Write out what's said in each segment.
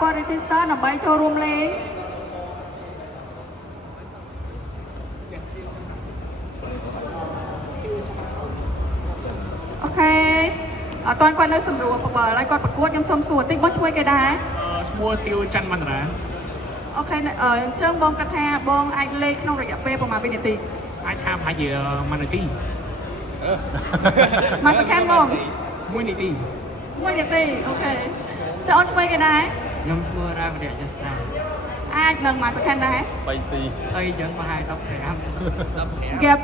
គាត់ register ដើម្បីចូលរួមលេងអូខេអត់ទាន់គាត់នៅសម្រួលបបល់ហើយគាត់ប្រកួតខ្ញុំសុំសួរតិចបងឈ្មោះគេដែរឈ្មោះទាវច័ន្ទមន្តរាអូខេអញ្ចឹងបងគាត់ថាបងអាចលេងក្នុងរយៈពេលប្រហែលវិនាទីអាចថាប្រហែលជា1នាទីមកសកម្មបង1នាទី1នាទីអូខេចោលធ្វើគេដែរខ្ញុំធ្វើរ៉ាវរយៈចាស់អាចនឹងមកសកម្មដែរ3 ទីអីចឹងប្រហែល15ហ្គាប់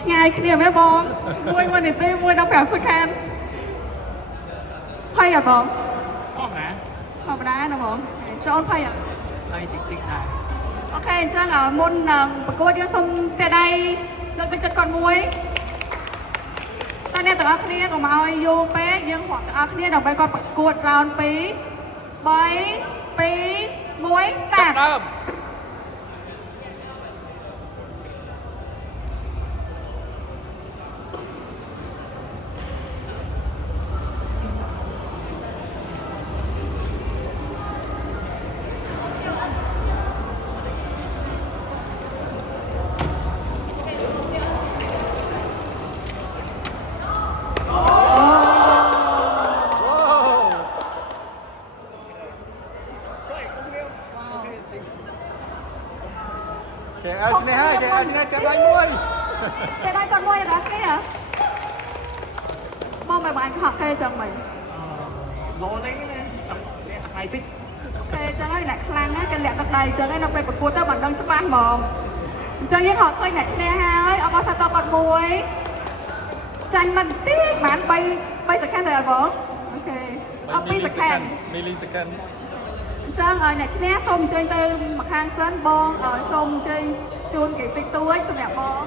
ឆ្ងាយគ្នាមែនបង1នាទី15សកម្មហើយអត់បងធម្មតាធម្មតាណាបងចូលភ័យអត់អីតិចដែរអូខេអញ្ចឹងមុននឹងប្រកួតយើងសូមតែដៃលើកទឹកចិត្តគាត់មួយតែអ្នកទាំងអស់គ្នាកុំឲ្យយូរពេកយើងហត់ទាំងអស់គ្នាដើម្បីគាត់ប្រកួត round 2 3 2 1 start ដើមគេអើឈ្នះហើយគេអើឈ្នះចាប់ដៃមួយតែដៃគាត់មួយអត់ទេហ៎បងមិនបានខកទេចឹងមិនលោនេះថ្ងៃតិចតែចឹងហើយអ្នកខ្លាំងណាស់គេលាក់ទឹកដៃចឹងហើយនៅពេលប្រកួតទៅមិនដឹងច្បាស់ហ្មងអញ្ចឹងយើងហត់ឃើញអ្នកឈ្នះហើយអបអរសាទរគាត់មួយចាញ់មិនតិចបាន3សកណ្ឌទៅអត់បងអូខេអត់2សកណ្ឌមីលីសកណ្ឌអញ្ចឹងឲ្យអ្នកឈ្នះសូមអញ្ជើញទៅម្ខាងសិនបងសូមអញ្ជើញជូនគេតិចតួចសម្រាប់បង